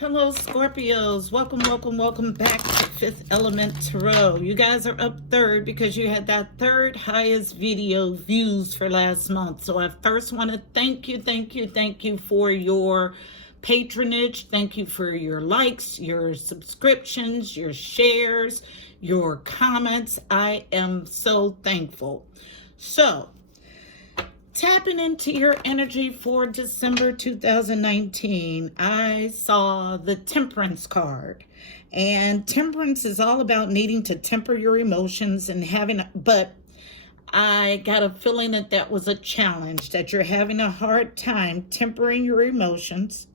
Hello, Scorpios. Welcome back to Fifth Element Tarot. You guys are up third because you had that third highest video views for last month. So I first want to thank you for your patronage. Thank you for your likes, your subscriptions, your shares, your comments. I am so thankful. So, tapping into your energy for December 2019, I saw the Temperance card. And Temperance is all about needing to temper your emotions and but I got a feeling that was a challenge, that you're having a hard time tempering your emotions.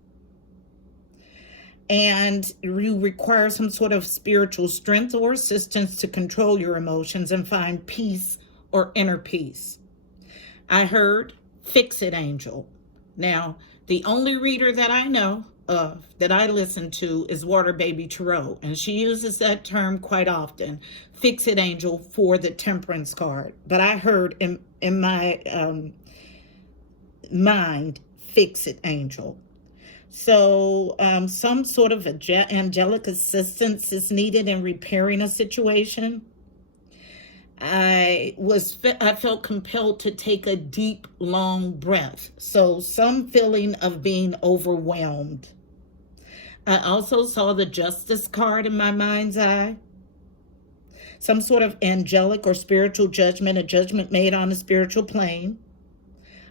And you require some sort of spiritual strength or assistance to control your emotions and find peace or inner peace. I heard Fix It Angel. Now, the only reader that I know of that I listen to is Water Baby Tarot, and she uses that term quite often, Fix It Angel, for the Temperance card. But I heard in my mind, Fix It Angel. So some sort of angelic assistance is needed in repairing a situation. I felt compelled to take a deep, long breath. So some feeling of being overwhelmed. I also saw the Justice card in my mind's eye. Some sort of angelic or spiritual judgment, a judgment made on a spiritual plane.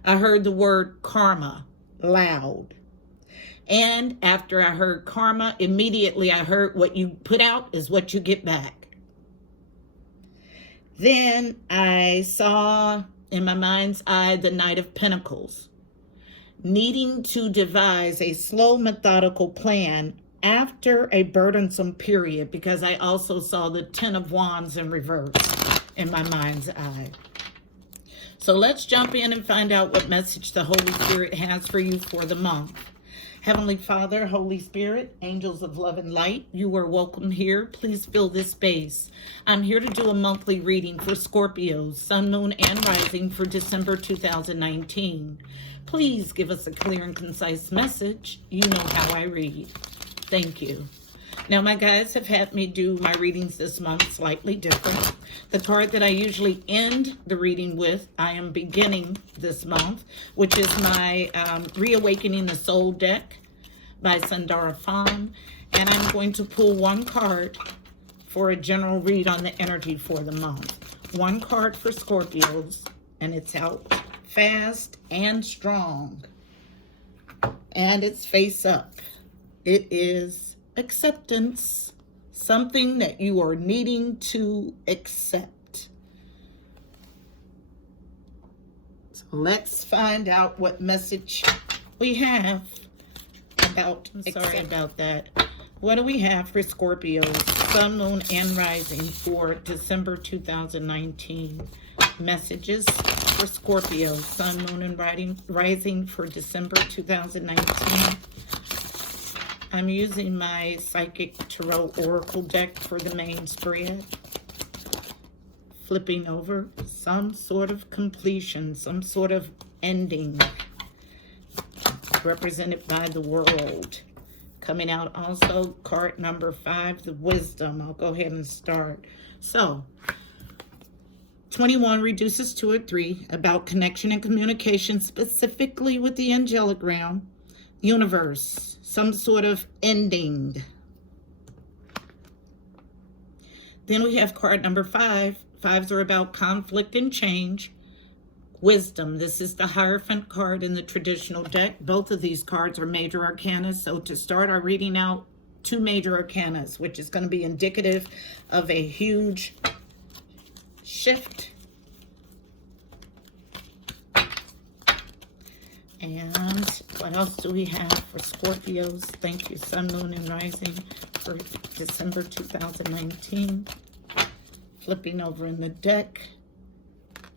I heard the word karma loud. And after I heard karma, immediately I heard what you put out is what you get back. Then I saw in my mind's eye the Knight of Pentacles, needing to devise a slow, methodical plan after a burdensome period, because I also saw the Ten of Wands in reverse in my mind's eye. So let's jump in and find out what message the Holy Spirit has for you for the month. Heavenly Father, Holy Spirit, angels of love and light, you are welcome here. Please fill this space. I'm here to do a monthly reading for Scorpios, Sun, Moon, and Rising for December 2019. Please give us a clear and concise message. You know how I read. Thank you. Now, my guides have had me do my readings this month slightly different. The card that I usually end the reading with, I am beginning this month, which is my Reawakening the Soul deck by Sundara Fan. And I'm going to pull one card for a general read on the energy for the month. One card for Scorpios, and it's out fast and strong. And it's face up. It is acceptance, something that you are needing to accept. So let's find out what message we have about, sorry about that. What do we have for Scorpios, Sun, Moon, and Rising for December 2019? Messages for Scorpio, Sun, Moon, and Rising for December 2019. I'm using my Psychic Tarot Oracle deck for the main spread. Flipping over, some sort of completion, some sort of ending, represented by the World. Coming out also, card number 5, the Wisdom. I'll go ahead and start. So, 21 reduces to a 3, about connection and communication, specifically with the angelic realm. Universe, some sort of ending. Then we have card number 5. 5s are about conflict and change. Wisdom, this is the Hierophant card in the traditional deck. Both of these cards are major arcana. So to start our reading out, 2 major arcanas, which is going to be indicative of a huge shift. And what else do we have for Scorpios? Thank you, Sun, Moon, and Rising for December 2019. Flipping over in the deck,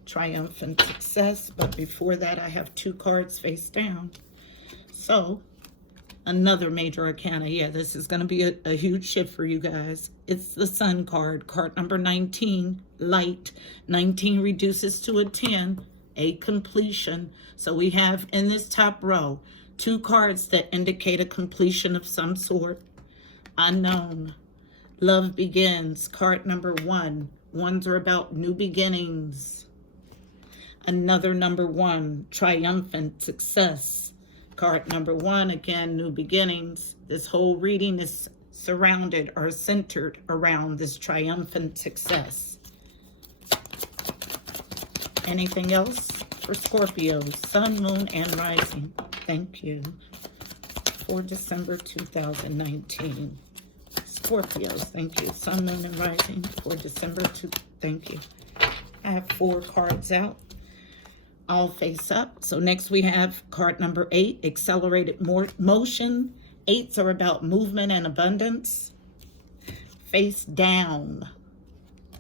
Triumphant Success. But before that, I have 2 cards face down. So, another major arcana. Yeah, this is going to be a huge shift for you guys. It's the Sun card, card number 19, Light. 19 reduces to a 10. A completion. So we have in this top row 2 cards that indicate a completion of some sort. Unknown. Love begins. Card number 1. Ones are about new beginnings. Another number 1. Triumphant success. Card number 1, again, new beginnings. This whole reading is surrounded or centered around this triumphant success. Anything else for Scorpio? Sun, moon, and rising. Thank you. For December 2019. Scorpios, thank you. Sun, moon, and rising for December 2. Thank you. I have 4 cards out. All face up. So next we have card number 8, accelerated motion. 8s are about movement and abundance. Face down.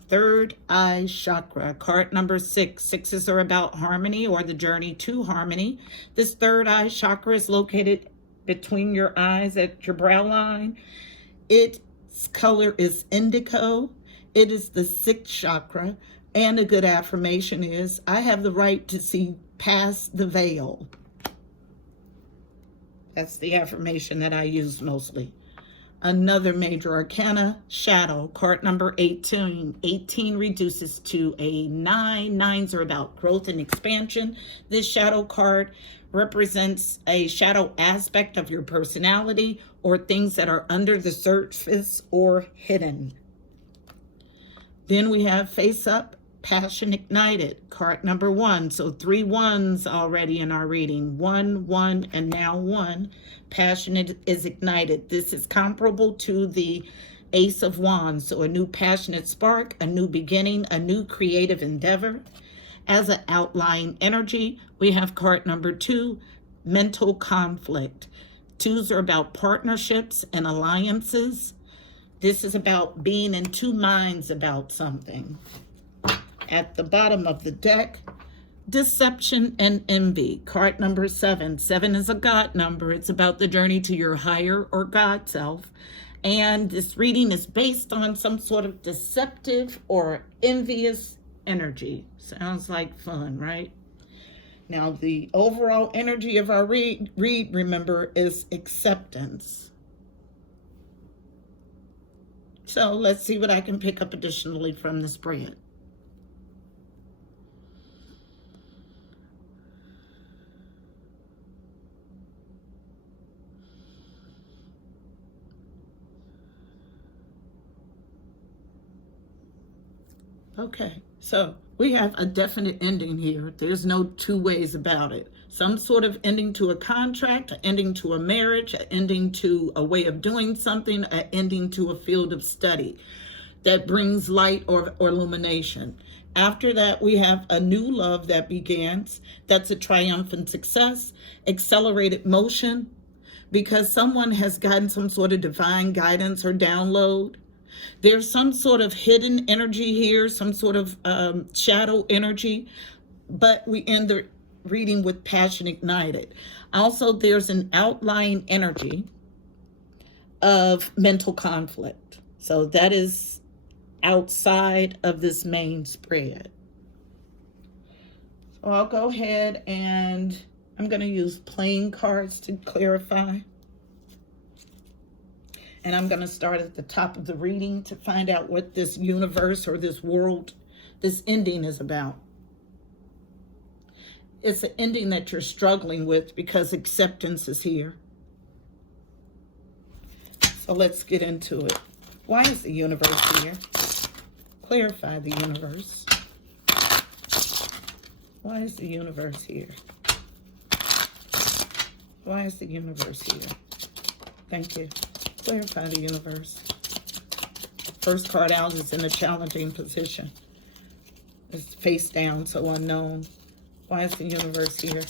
Third eye chakra. Card number 6. 6s are about harmony or the journey to harmony. This third eye chakra is located between your eyes at your brow line. Its color is indigo. It is the 6th chakra. And a good affirmation is, I have the right to see past the veil. That's the affirmation that I use mostly. Another major arcana, shadow, card number 18. 18 reduces to a 9. 9s are about growth and expansion. This shadow card represents a shadow aspect of your personality or things that are under the surface or hidden. Then we have face up, passion ignited, card number 1. So 3 1s already in our reading. 1, 1, and now 1. Passion is ignited. This is comparable to the Ace of Wands. So a new passionate spark, a new beginning, a new creative endeavor. As an outlying energy, we have card number 2, mental conflict. 2s are about partnerships and alliances. This is about being in 2 minds about something. At the bottom of the deck, deception and envy. Card number 7. 7 is a God number. It's about the journey to your higher or God self. And this reading is based on some sort of deceptive or envious energy. Sounds like fun, right? Now, the overall energy of our read, remember, is acceptance. So let's see what I can pick up additionally from the spread. Okay, so we have a definite ending here. There's no 2 ways about it. Some sort of ending to a contract, an ending to a marriage, an ending to a way of doing something, an ending to a field of study that brings light or illumination. After that, we have a new love that begins. That's a triumphant success, accelerated motion, because someone has gotten some sort of divine guidance or download. There's some sort of hidden energy here, some sort of shadow energy, but we end the reading with passion ignited. Also, there's an outlying energy of mental conflict. So that is outside of this main spread. So I'll go ahead and I'm going to use plain cards to clarify. And I'm going to start at the top of the reading to find out what this universe or this world, this ending is about. It's an ending that you're struggling with because acceptance is here. So let's get into it. Why is the universe here? Clarify the universe. Why is the universe here? Why is the universe here? Thank you. Clarify the universe. First card out is in a challenging position. It's face down, so unknown. Why is the universe here?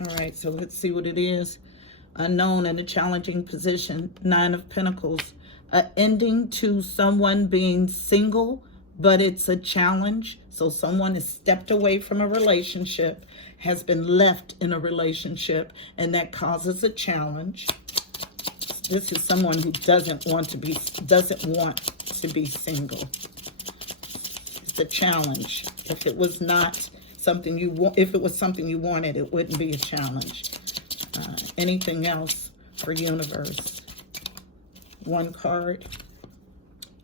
All right, so let's see what it is. Unknown in a challenging position. 9 of Pentacles. An ending to someone being single, but it's a challenge. So someone has stepped away from a relationship, has been left in a relationship, and that causes a challenge. This is someone who doesn't want to be single. It's a challenge. If it was not something you want. If it was something you wanted, it wouldn't be a challenge. Anything else for universe? One card.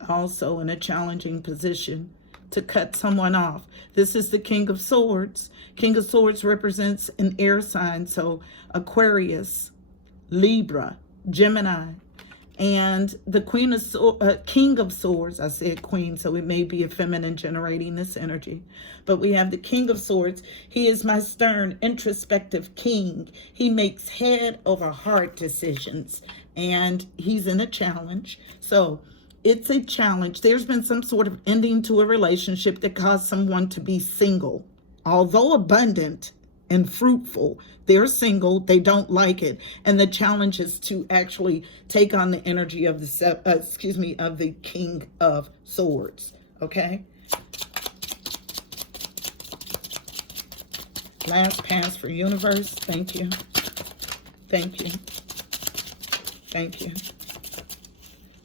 Also in a challenging position to cut someone off. This is the King of Swords. King of Swords represents an air sign, so Aquarius, Libra, Gemini, and the King of Swords. I said Queen, so it may be a feminine generating this energy. But we have the King of Swords. He is my stern, introspective king. He makes head over heart decisions, and he's in a challenge. So it's a challenge. There's been some sort of ending to a relationship that caused someone to be single. Although abundant and fruitful, they're single, they don't like it. And the challenge is to actually take on the energy of the, of the King of Swords, okay? Last pass for universe. Thank you. Thank you. Thank you.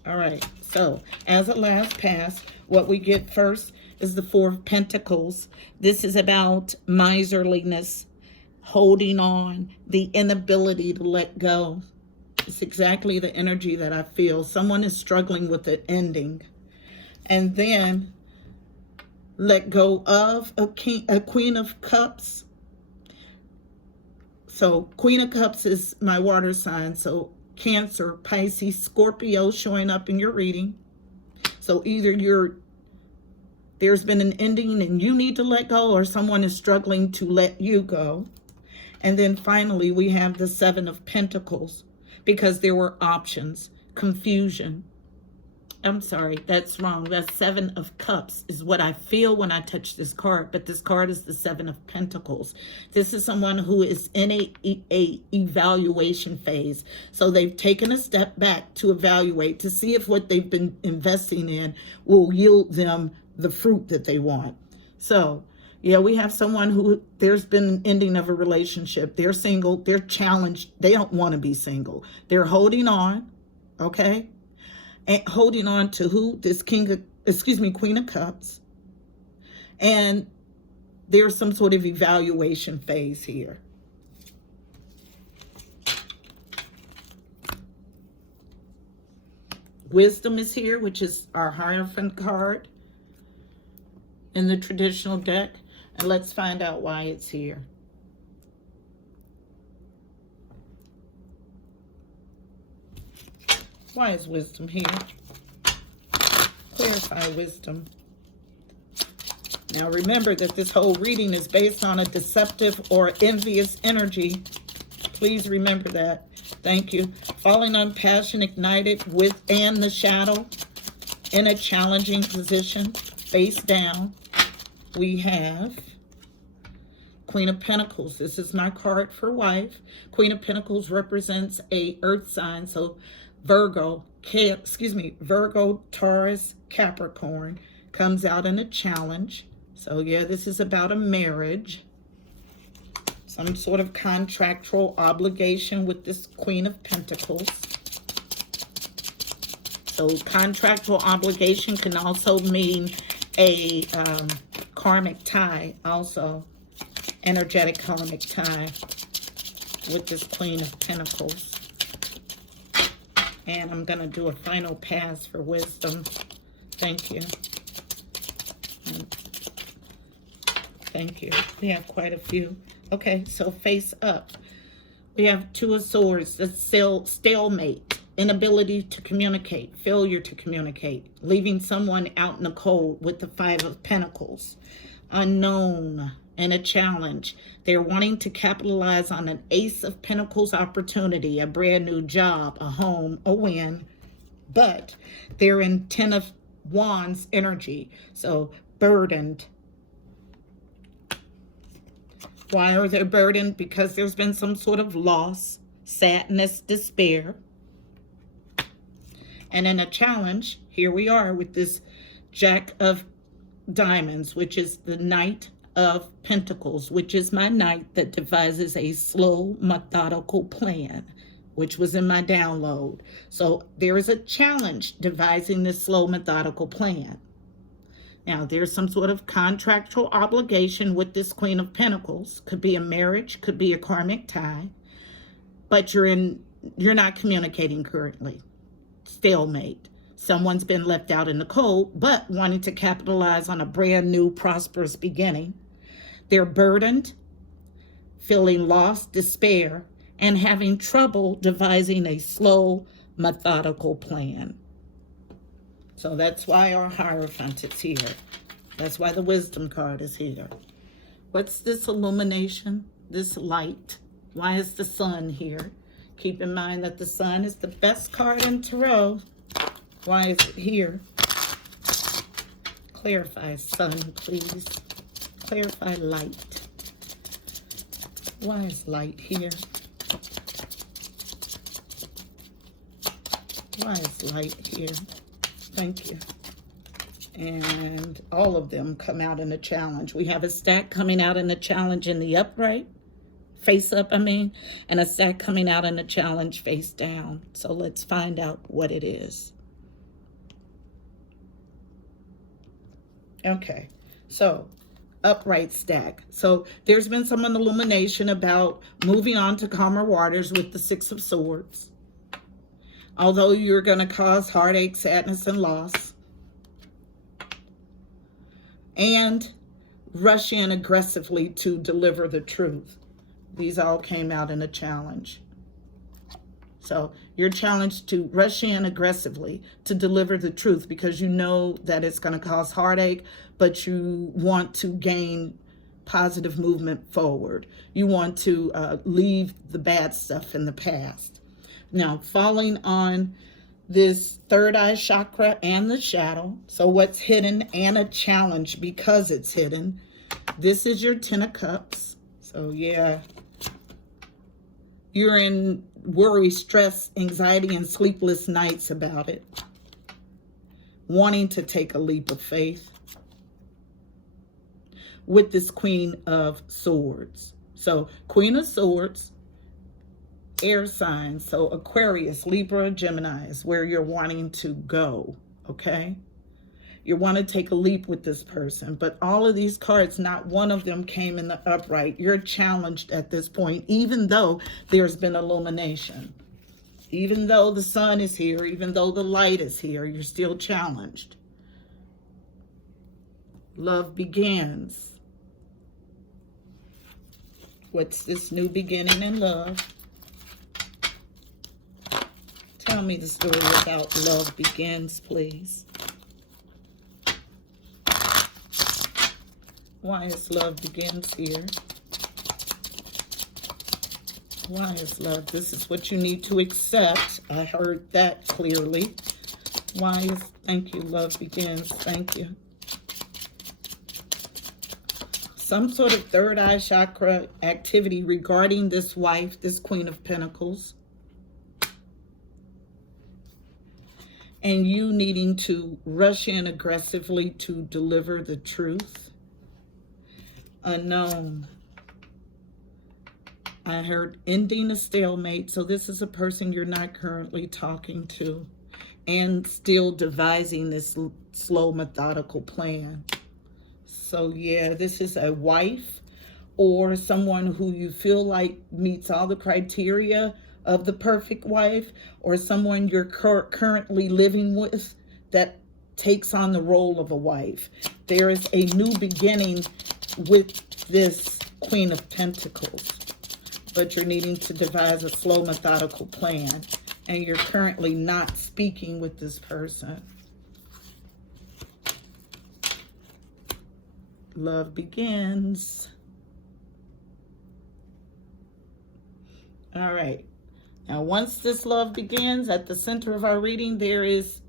All right. So as a last pass, what we get first is the Four of Pentacles. This is about miserliness, holding on, the inability to let go. It's exactly the energy that I feel. Someone is struggling with an ending. And then let go of a Queen of Cups. So Queen of Cups is my water sign. So Cancer, Pisces, Scorpio showing up in your reading. So either there's been an ending and you need to let go, or someone is struggling to let you go. And then finally, we have the Seven of Pentacles, because there were options, confusion. I'm sorry, that's wrong. That's Seven of Cups is what I feel when I touch this card, but this card is the Seven of Pentacles. This is someone who is in a evaluation phase. So they've taken a step back to evaluate, to see if what they've been investing in will yield them the fruit that they want. So yeah, we have someone who, there's been an ending of a relationship. They're single, they're challenged. They don't want to be single. They're holding on, okay? And holding on to who? This Queen of Cups. And there's some sort of evaluation phase here. Wisdom is here, which is our Hierophant card in the traditional deck. And let's find out why it's here. Why is wisdom here? Clarify wisdom. Now remember that this whole reading is based on a deceptive or envious energy. Please remember that. Thank you. Falling on passion ignited with and the shadow in a challenging position, face down. We have Queen of Pentacles. This is my card for wife. Queen of Pentacles represents a earth sign, so Virgo, Taurus, Capricorn comes out in a challenge. So yeah, this is about a marriage, some sort of contractual obligation with this Queen of Pentacles. So contractual obligation can also mean a karmic tie, also energetic karmic tie with this Queen of Pentacles. And I'm going to do a final pass for wisdom. Thank you. Thank you. We have quite a few. Okay, so face up. We have Two of Swords, the stalemate, inability to communicate, failure to communicate, leaving someone out in the cold with the Five of Pentacles. Unknown and a challenge. They're wanting to capitalize on an Ace of Pentacles opportunity, a brand new job, a home, a win, but they're in Ten of Wands energy, so burdened. Why are they burdened? Because there's been some sort of loss, sadness, despair. And in a challenge, here we are with this Jack of Diamonds, which is the Knight of Pentacles, which is my knight that devises a slow, methodical plan, which was in my download. So there is a challenge devising this slow, methodical plan. Now, there's some sort of contractual obligation with this Queen of Pentacles. Could be a marriage, could be a karmic tie, but you're not communicating currently. Stalemate. Someone's been left out in the cold, but wanting to capitalize on a brand new, prosperous beginning. They're burdened, feeling lost, despair, and having trouble devising a slow, methodical plan. So that's why our Hierophant is here. That's why the Wisdom card is here. What's this illumination? This light? Why is the Sun here? Keep in mind that the Sun is the best card in Tarot. Why is it here? Clarify, Sun, please. Clarify light. Why is light here? Why is light here? Thank you. And all of them come out in a challenge. We have a stack coming out in the challenge in the upright, face up, and a stack coming out in the challenge face down. So let's find out what it is. Okay, so upright stack. So there's been some illumination about moving on to calmer waters with the Six of Swords. Although you're going to cause heartache, sadness, and loss. And rush in aggressively to deliver the truth. These all came out in a challenge. So you're challenged to rush in aggressively to deliver the truth because you know that it's going to cause heartache, but you want to gain positive movement forward. You want to leave the bad stuff in the past. Now, falling on this third eye chakra and the shadow. So what's hidden and a challenge because it's hidden. This is your Ten of Cups. So yeah, you're in worry, stress, anxiety, and sleepless nights about it. Wanting to take a leap of faith. With this Queen of Swords. So Queen of Swords, air signs. So Aquarius, Libra, Gemini is where you're wanting to go. Okay. You want to take a leap with this person, but all of these cards, not one of them came in the upright. You're challenged at this point, even though there's been illumination. Even though the Sun is here, even though the light is here, you're still challenged. Love begins. What's this new beginning in love? Tell me the story about love begins, please. Why is love begins here? Why is love? This is what you need to accept. I heard that clearly. Why is, thank you, love begins. Thank you. Some sort of third eye chakra activity regarding this wife, this Queen of Pentacles. And you needing to rush in aggressively to deliver the truth. Unknown. I heard ending a stalemate. So this is a person you're not currently talking to. And still devising this slow, methodical plan. So yeah, this is a wife or someone who you feel like meets all the criteria of the perfect wife, or someone you're currently living with that takes on the role of a wife. There is a new beginning with this Queen of Pentacles, but you're needing to devise a slow, methodical plan, and you're currently not speaking with this person. Love begins. All right. Now, once this love begins, at the center of our reading, there is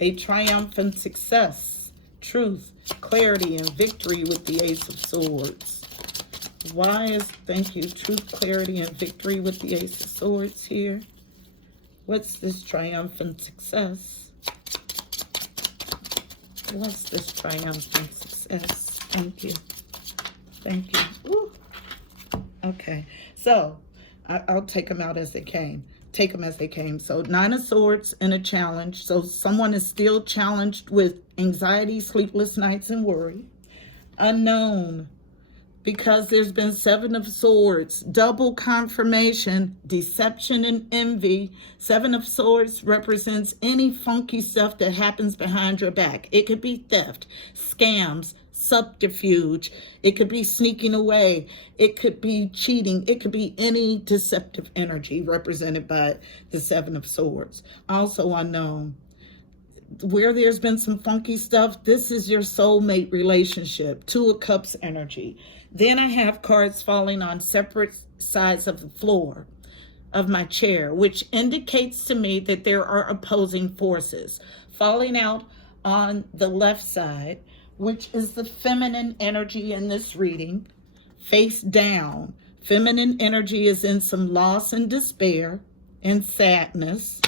a triumphant success, truth, clarity, and victory with the Ace of Swords. Why is, thank you, truth, clarity, and victory with the Ace of Swords here? What's this triumphant success? What's this triumphant success? Thank you. Thank you. Ooh. Okay. So, I'll take them out as they came. Take them as they came. So 9 of Swords and a challenge. So someone is still challenged with anxiety, sleepless nights, and worry. Unknown, because there's been 7 of Swords, double confirmation, deception and envy. 7 of Swords represents any funky stuff that happens behind your back. It could be theft, scams, subterfuge. It could be sneaking away. It could be cheating. It could be any deceptive energy represented by the 7 of Swords. Also unknown, where there's been some funky stuff, this is your soulmate relationship. 2 of Cups energy. Then I have cards falling on separate sides of the floor of my chair, which indicates to me that there are opposing forces. Falling out on the left side, which is the feminine energy in this reading, face down. Feminine energy is in some loss and despair and sadness.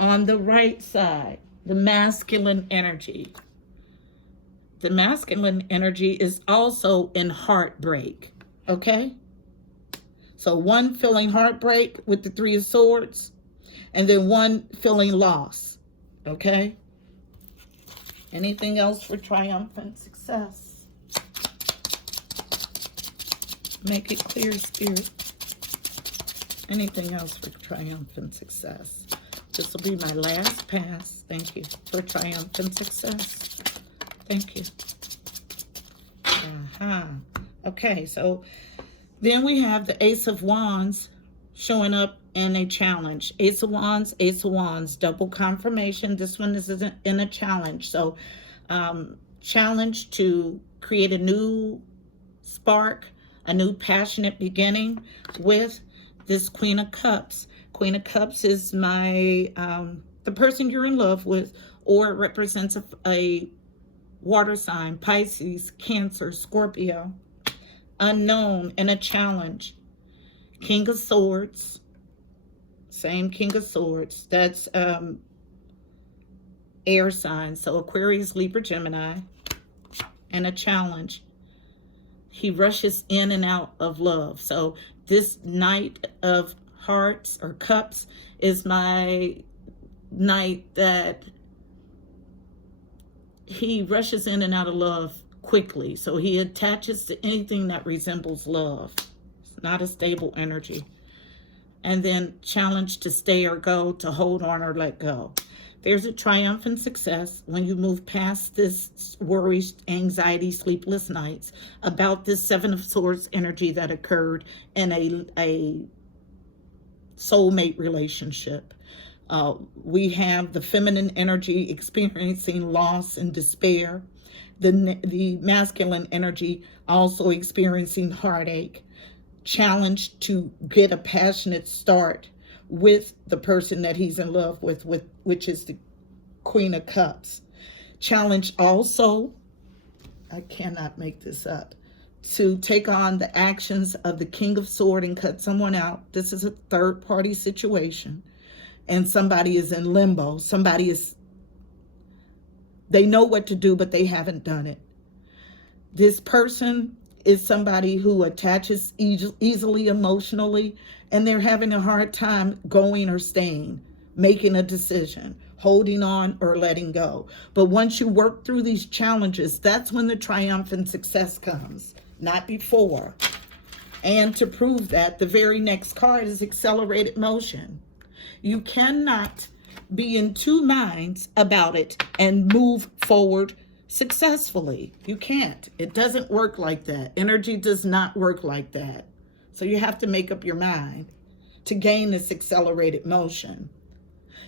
On the right side, the masculine energy. The masculine energy is also in heartbreak, okay? So one feeling heartbreak with the 3 of Swords, and then one feeling loss, okay? Anything else for triumphant success? Make it clear, Spirit. Anything else for triumphant success? This will be my last pass. Thank you for triumphant success. Thank you. Okay, so then we have the Ace of Wands showing up in a challenge. Ace of Wands, double confirmation. This one is in a challenge. So challenge to create a new spark, a new passionate beginning with this Queen of Cups. Queen of Cups is my the person you're in love with, or it represents a water sign, Pisces, Cancer, Scorpio. Unknown and a challenge. King of Swords. Same King of Swords. That's air sign. So Aquarius, Libra, Gemini. And a challenge. He rushes in and out of love. So this Knight of Hearts or Cups is my knight that he rushes in and out of love quickly. So he attaches to anything that resembles love. It's not a stable energy. And then challenge to stay or go, to hold on or let go. There's a triumphant success when you move past this worry, anxiety, sleepless nights about this 7 of Swords energy that occurred in a soulmate relationship. We have the feminine energy experiencing loss and despair. The masculine energy also experiencing heartache. Challenged to get a passionate start with the person that he's in love with, which is the Queen of Cups. Challenge also, I cannot make this up, to take on the actions of the King of Swords and cut someone out. This is a third-party situation, and somebody is in limbo. They know what to do, but they haven't done it. This person is somebody who attaches easily emotionally, and they're having a hard time going or staying, making a decision, holding on or letting go. But once you work through these challenges, that's when the triumphant success comes, not before. And to prove that, the very next card is accelerated motion. You cannot be in 2 minds about it and move forward successfully. You can't. It doesn't work like that. Energy does not work like that. So you have to make up your mind to gain this accelerated motion.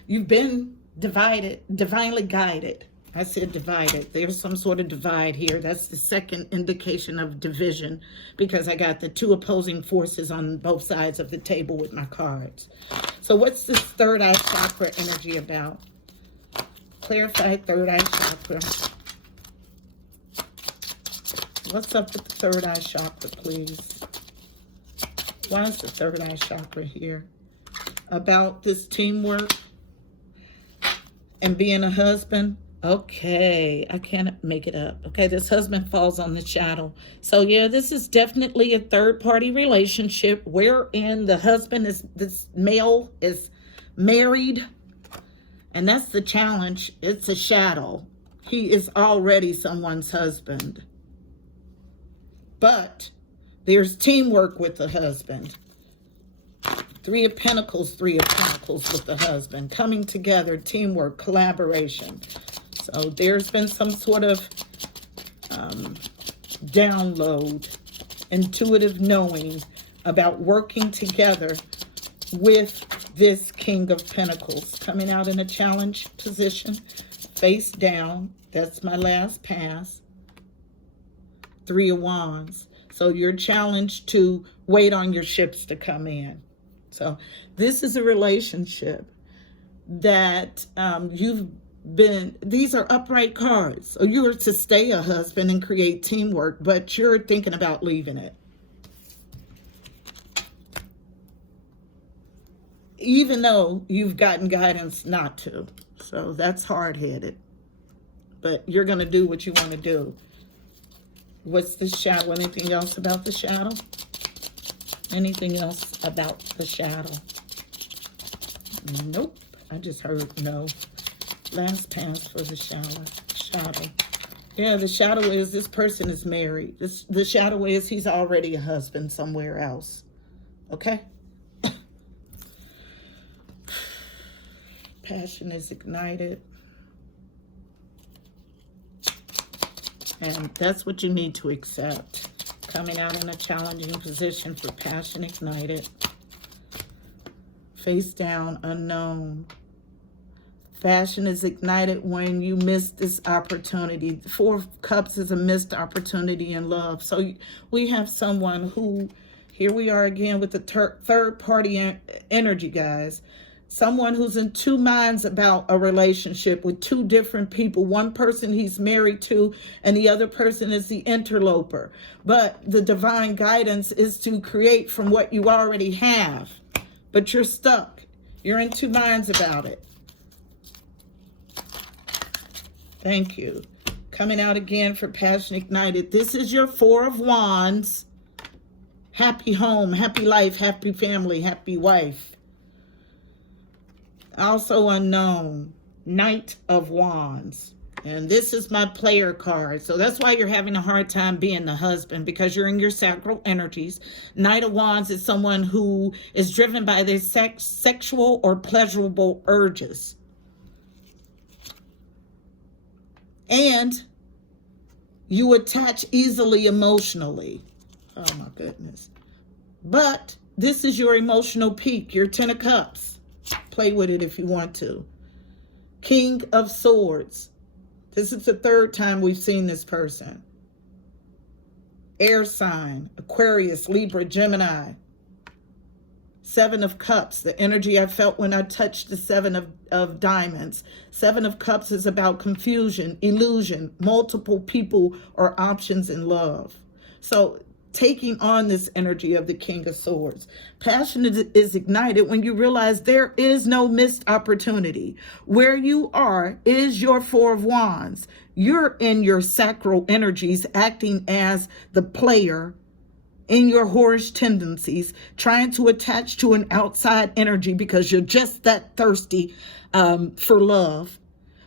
You've been divided, divinely guided. I said divided. There's some sort of divide here. That's the second indication of division, because I got the 2 opposing forces on both sides of the table with my cards. So what's this third eye chakra energy about? Clarify third eye chakra. What's up with the third eye chakra, please? Why is the third eye chakra here? About this teamwork and being a husband Okay, I can't make it up. Okay, this husband falls on the shadow. So yeah, this is definitely a third party relationship wherein the husband is, this male is married, and that's the challenge. It's a shadow. He is already someone's husband. But there's teamwork with the husband. Three of Pentacles with the husband. Coming together, teamwork, collaboration. So there's been some sort of download, intuitive knowing about working together with this King of Pentacles. Coming out in a challenge position, face down. That's my last pass. Three of Wands. So you're challenged to wait on your ships to come in. So this is a relationship that these are upright cards. So you're to stay a husband and create teamwork, but you're thinking about leaving it. Even though you've gotten guidance not to. So that's hard-headed. But you're going to do what you want to do. What's the shadow? Anything else about the shadow? Anything else about the shadow? Nope. I just heard no. Last pass for the shadow. Yeah, the shadow is this person is married. The shadow is he's already a husband somewhere else. Okay? Passion is ignited. And that's what you need to accept. Coming out in a challenging position for passion ignited. Face down, unknown. Passion is ignited when you miss this opportunity. The Four of Cups is a missed opportunity in love. So we have someone who, here we are again with the third party energy, guys. Someone who's in two minds about a relationship with two different people. One person he's married to and the other person is the interloper. But the divine guidance is to create from what you already have. But you're stuck. You're in two minds about it. Thank you. Coming out again for Passion Ignited. This is your Four of Wands. Happy home, happy life, happy family, happy wife. Also unknown, Knight of Wands. And this is my player card. So that's why you're having a hard time being the husband, because you're in your sacral energies. Knight of Wands is someone who is driven by their sexual or pleasurable urges. And you attach easily emotionally. Oh my goodness. But this is your emotional peak, your 10 of Cups. Play with it if you want to. King of Swords. This is the third time we've seen this person. Air sign, Aquarius, Libra, Gemini. Seven of Cups, the energy I felt when I touched the Seven of Diamonds. Seven of Cups is about confusion, illusion, multiple people or options in love. So taking on this energy of the King of Swords. Passion is ignited when you realize there is no missed opportunity. Where you are is your Four of Wands. You're in your sacral energies, acting as the player in your whorish tendencies, trying to attach to an outside energy because you're just that thirsty for love.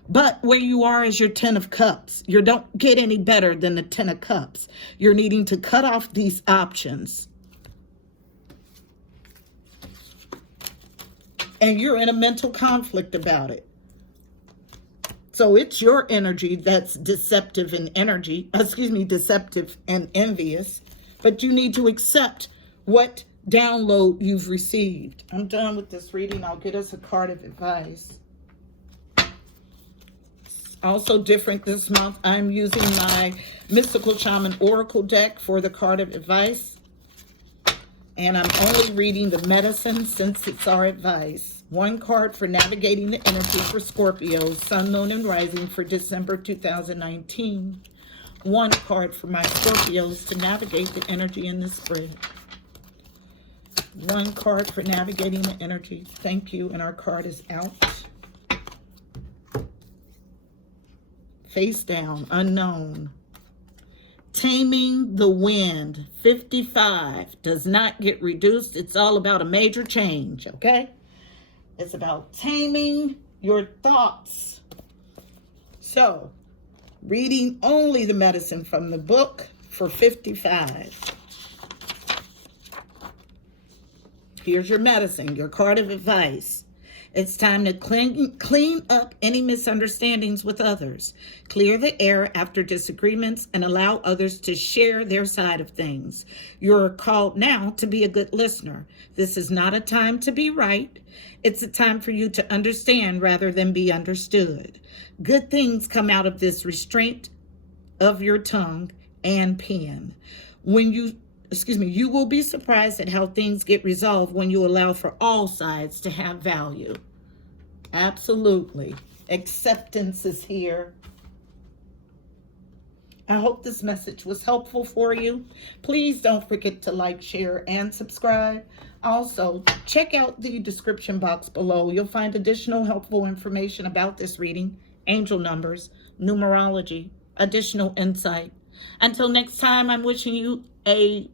But where you are is your 10 of Cups. You don't get any better than the 10 of Cups. You're needing to cut off these options. And you're in a mental conflict about it. So it's your energy that's deceptive and deceptive and envious. But you need to accept what download you've received. I'm done with this reading. I'll get us a card of advice. Also different this month, I'm using my Mystical Shaman Oracle deck for the card of advice. And I'm only reading the medicine since it's our advice. One card for navigating the energy for Scorpio, Sun, Moon, and Rising for December 2019. One card for my Scorpios to navigate the energy in the spring. One card for navigating the energy. Thank you. And our card is out. face down, unknown. Taming the wind, 55, does not get reduced. It's all about a major change, okay? It's about taming your thoughts. So, reading only the medicine from the book for 55. Here's your medicine, your card of advice. It's time to clean up any misunderstandings with others. Clear the air after disagreements and allow others to share their side of things. You're called now to be a good listener. This is not a time to be right. It's a time for you to understand rather than be understood. Good things come out of this restraint of your tongue and pen. You will be surprised at how things get resolved when you allow for all sides to have value. Absolutely. Acceptance is here. I hope this message was helpful for you. Please don't forget to like, share, and subscribe. Also, check out the description box below. You'll find additional helpful information about this reading, angel numbers, numerology, additional insight. Until next time, I'm wishing you a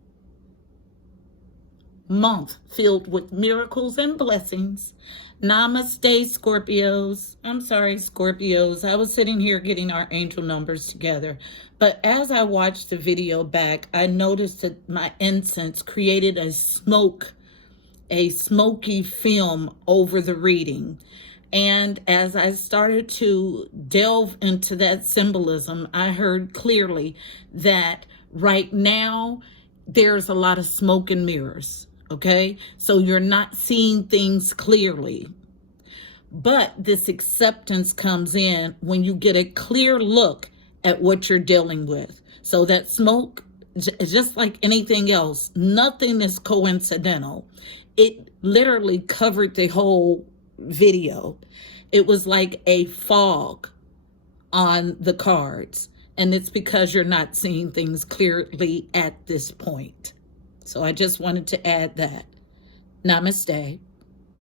month filled with miracles and blessings. Namaste, Scorpios. I'm sorry, Scorpios. I was sitting here getting our angel numbers together. But as I watched the video back, I noticed that my incense created a smoky film over the reading. And as I started to delve into that symbolism, I heard clearly that right now there's a lot of smoke and mirrors. Okay, so you're not seeing things clearly. But this acceptance comes in when you get a clear look at what you're dealing with. So that smoke, just like anything else, nothing is coincidental. It literally covered the whole video. It was like a fog on the cards. And it's because you're not seeing things clearly at this point. So I just wanted to add that. Namaste.